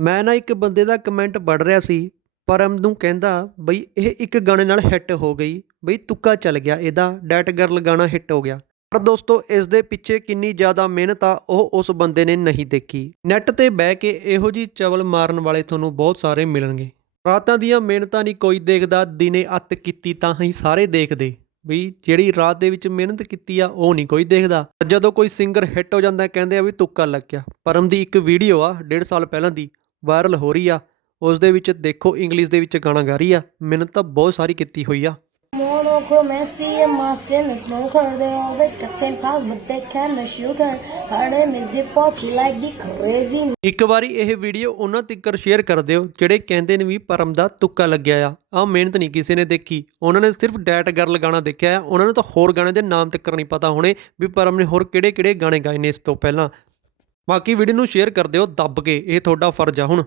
ਮੈਂ ਨਾ ਇੱਕ ਬੰਦੇ ਦਾ ਕਮੈਂਟ ਪੜ੍ਹ ਰਿਹਾ ਸੀ, ਪਰਮ ਨੂੰ ਕਹਿੰਦਾ, ਬਈ, ਇਹ ਇੱਕ ਗਾਣੇ ਨਾਲ ਹਿੱਟ ਹੋ ਗਈ। ਬਈ, ਤੁੱਕਾ ਚੱਲ ਗਿਆ ਇਹਦਾ, ਡੈਟ ਗਰਲ ਗਾਣਾ ਹਿੱਟ ਹੋ ਗਿਆ। ਪਰ ਦੋਸਤੋ, ਇਸ ਦੇ ਪਿੱਛੇ ਕਿੰਨੀ ਜ਼ਿਆਦਾ ਮਿਹਨਤ ਆ, ਉਹ ਉਸ ਬੰਦੇ ਨੇ ਨਹੀਂ ਦੇਖੀ। ਨੈੱਟ ਤੇ ਬਹਿ ਕੇ ਇਹੋ ਜੀ ਚਵਲ ਮਾਰਨ ਵਾਲੇ ਤੁਹਾਨੂੰ ਬਹੁਤ ਸਾਰੇ ਮਿਲਣਗੇ। ਰਾਤਾਂ ਦੀਆਂ ਮਿਹਨਤਾਂ ਨਹੀਂ ਕੋਈ ਦੇਖਦਾ, ਦਿਨੇ ਅੱਤ ਕੀਤੀ ਤਾਂ ਹੀ ਸਾਰੇ ਦੇਖਦੇ। ਵੀ ਜਿਹੜੀ ਰਾਤ ਦੇ ਵਿੱਚ ਮਿਹਨਤ ਕੀਤੀ ਆ, ਉਹ ਨਹੀਂ ਕੋਈ ਦੇਖਦਾ। ਜਦੋਂ ਕੋਈ ਸਿੰਗਰ ਹਿੱਟ ਹੋ ਜਾਂਦਾ, ਕਹਿੰਦੇ ਆ ਵੀ ਤੁੱਕਾ ਲੱਗ ਗਿਆ। ਪਰਮ ਦੀ ਇੱਕ ਵੀਡੀਓ ਆ, ਡੇਢ ਸਾਲ ਪਹਿਲਾਂ ਦੀ। ਵਾਇਰਲ ਹੋ ਰਹੀ ਆ ਉਸ ਦੇ ਵਿੱਚ ਦੇਖੋ ਇੰਗਲਿਸ਼ ਦੇ ਵਿੱਚ ਗਾਣਾ ਗਾ ਰਹੀ ਆ ਮਿਹਨਤ ਤਾਂ ਬਹੁਤ ਸਾਰੀ ਕੀਤੀ ਹੋਈ ਆ Monochromacy and master and smoker, they always got same power, but they can't shoot her. Her name is the pop, she like the crazy. ਇੱਕ ਵਾਰੀ ਇਹ ਵੀਡੀਓ ਉਹਨਾਂ ਤੱਕਰ ਸ਼ੇਅਰ ਕਰ ਦਿਓ ਜਿਹੜੇ ਕਹਿੰਦੇ ਨੇ ਵੀ ਪਰਮ ਦਾ ਤੁੱਕਾ ਲੱਗਿਆ ਆ ਆਹ ਮਿਹਨਤ ਨਹੀਂ ਕਿਸੇ ਨੇ ਦੇਖੀ ਉਹਨਾਂ ਨੇ ਸਿਰਫ ਡੈਟ ਗਰਲ ਗਾਣਾ ਦੇਖਿਆ ਆ ਉਹਨਾਂ ਨੂੰ ਤਾਂ ਹੋਰ ਗਾਣੇ ਦੇ ਨਾਮ ਤੱਕਰ ਨਹੀਂ ਪਤਾ ਹੋਣੇ ਵੀ ਪਰਮ ਨੇ ਹੋਰ ਕਿਹੜੇ ਕਿਹੜੇ ਗਾਣੇ ਗਾਏ ਨੇ ਇਸ ਤੋਂ ਪਹਿਲਾਂ ਬਾਕੀ ਵੀਡੀਓ ਨੂੰ ਸ਼ੇਅਰ ਕਰ ਦਿਓ ਦੱਬ ਕੇ ਇਹ ਤੁਹਾਡਾ ਫਰਜ਼ ਆ ਹੁਣ।